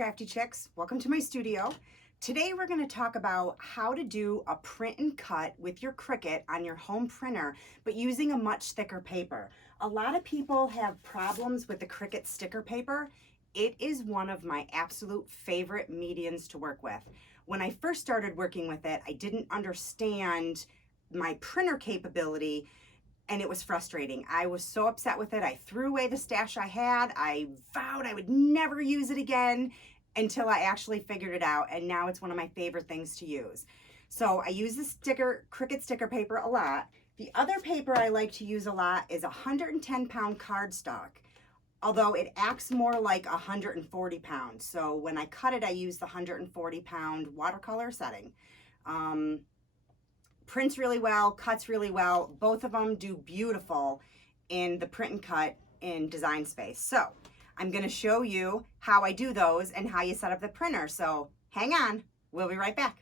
crafty chicks, welcome to my studio. Today we're going to talk about how to do a print and cut with your Cricut on your home printer, but using a much thicker paper. A lot of people have problems with the Cricut sticker paper. It is one of my absolute favorite mediums to work with. When I first started working with it, I didn't understand my printer capability, and it was frustrating. I was so upset with it. I threw away the stash I had. I vowed I would never use it again until I actually figured it out, and now it's one of my favorite things to use. So I use the Cricut sticker paper a lot. The other paper I like to use a lot is 110-pound cardstock, although it acts more like 140 pounds. So when I cut it, I use the 140-pound watercolor setting. Prints really well, cuts really well. Both of them do beautiful in the print and cut in Design Space. So I'm going to show you how I do those and how you set up the printer. So hang on, we'll be right back.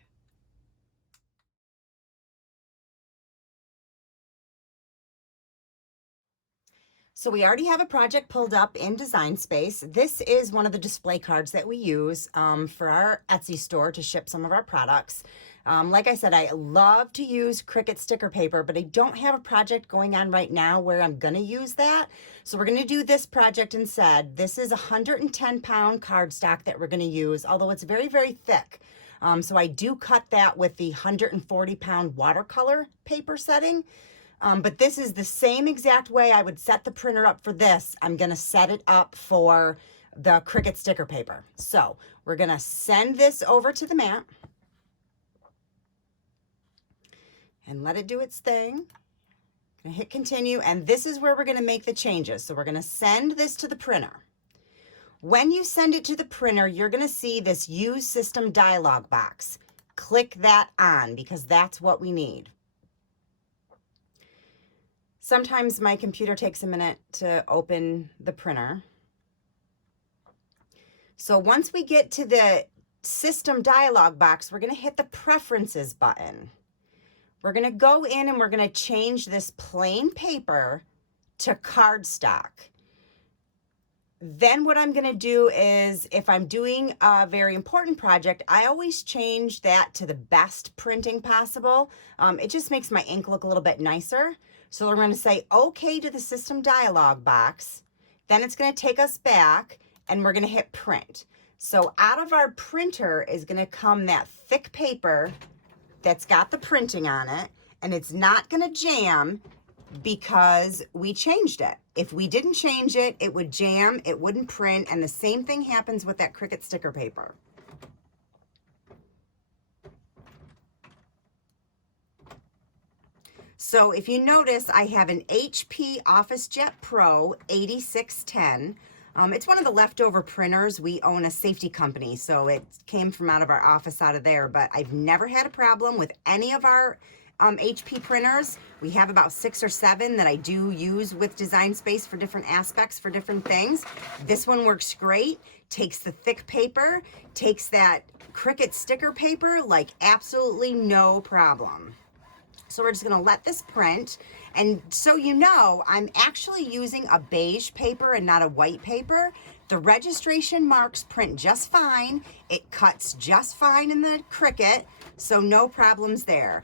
So we already have a project pulled up in Design Space. This is one of the display cards that we use for our Etsy store to ship some of our products. Like I said, I love to use Cricut sticker paper, but I don't have a project going on right now where I'm going to use that. So we're going to do this project instead. This is 110-pound cardstock that we're going to use, although it's very, very thick. So I do cut that with the 140-pound watercolor paper setting. But this is the same exact way I would set the printer up for this. I'm going to set it up for the Cricut sticker paper. So we're going to send this over to the mat and let it do its thing. I'm going to hit continue, and this is where we're going to make the changes. So we're going to send this to the printer. When you send it to the printer, you're going to see this Use System dialog box. Click that on because that's what we need. Sometimes my computer takes a minute to open the printer. So once we get to the System dialog box, we're going to hit the Preferences button. We're going to go in and we're going to change this plain paper to cardstock. Then what I'm going to do is, if I'm doing a very important project, I always change that to the best printing possible. It just makes my ink look a little bit nicer. So we're going to say OK to the System dialog box. Then it's going to take us back and we're going to hit print. So out of our printer is going to come that thick paper that's got the printing on it, and it's not going to jam because we changed it. If we didn't change it, it would jam, it wouldn't print, and the same thing happens with that Cricut sticker paper. So if you notice, I have an HP OfficeJet Pro 8610. It's one of the leftover printers. We own a safety company, so it came from out of our office out of there, but I've never had a problem with any of our HP printers. We have about 6 or 7 that I do use with Design Space for different aspects, for different things. This one works great, takes the thick paper, takes that Cricut sticker paper like absolutely no problem. So we're just going to let this print. And so you know, I'm actually using a beige paper and not a white paper. The registration marks print just fine. It cuts just fine in the Cricut, so no problems there.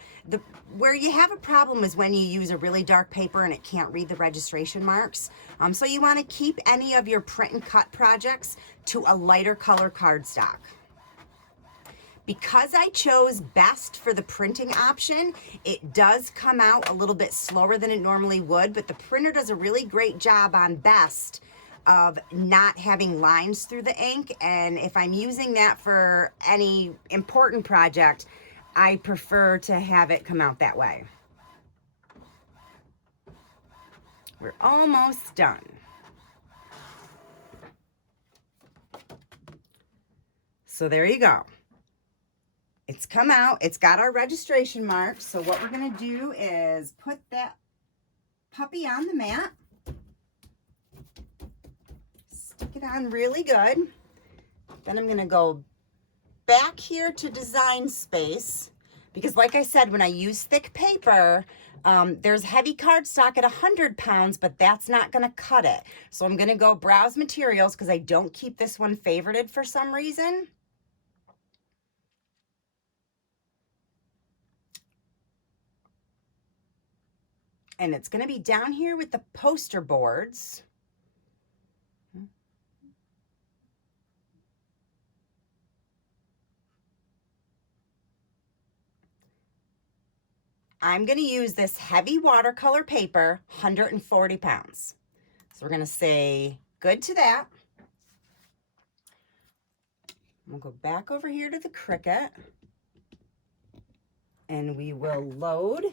Where you have a problem is when you use a really dark paper and it can't read the registration marks. So you want to keep any of your print and cut projects to a lighter color cardstock. Because I chose best for the printing option, it does come out a little bit slower than it normally would, but the printer does a really great job on best of not having lines through the ink. And if I'm using that for any important project, I prefer to have it come out that way. We're almost done. So there you go. It's come out, it's got our registration marks. So what we're going to do is put that puppy on the mat, stick it on really good. Then I'm going to go back here to Design Space. Because like I said, when I use thick paper, there's heavy cardstock at 100 pounds, but that's not gonna cut it. So I'm gonna go browse materials because I don't keep this one favorited for some reason. And it's gonna be down here with the poster boards. I'm going to use this heavy watercolor paper, 140 pounds. So we're going to say good to that. We'll go back over here to the Cricut and we will load.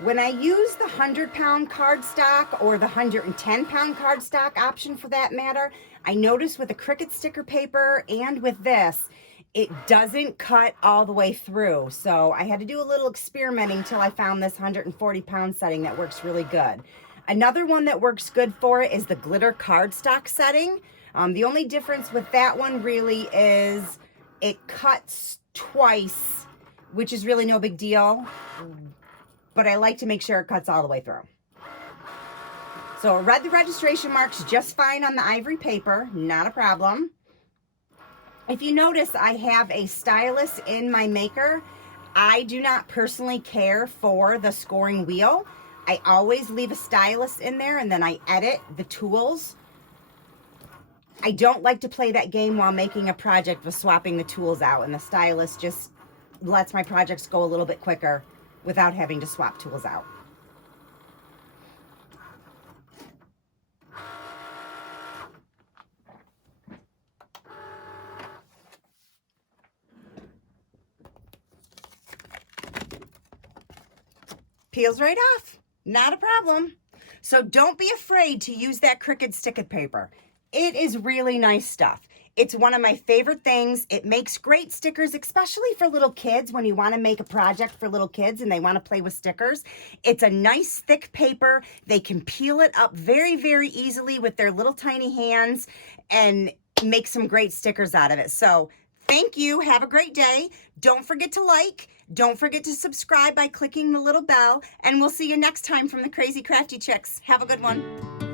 When I use the 100-pound cardstock or the 110-pound cardstock option for that matter, I notice with the Cricut sticker paper and with this, it doesn't cut all the way through. So I had to do a little experimenting till I found this 140-pound setting that works really good. Another one that works good for it is the glitter cardstock setting. The only difference with that one really is it cuts twice, which is really no big deal. But I like to make sure it cuts all the way through. So I read the registration marks just fine on the ivory paper, not a problem. If you notice, I have a stylus in my maker. I do not personally care for the scoring wheel. I always leave a stylus in there and then I edit the tools. I don't like to play that game while making a project with swapping the tools out, and the stylus just lets my projects go a little bit quicker without having to swap tools out. Peels right off, not a problem. So don't be afraid to use that Cricut sticker paper. It is really nice stuff. It's one of my favorite things. It makes great stickers, especially for little kids when you want to make a project for little kids and they want to play with stickers. It's a nice thick paper. They can peel it up very, very easily with their little tiny hands and make some great stickers out of it. So thank you. Have a great day. Don't forget to like. Don't forget to subscribe by clicking the little bell. And we'll see you next time from the Crazy Crafty Chicks. Have a good one.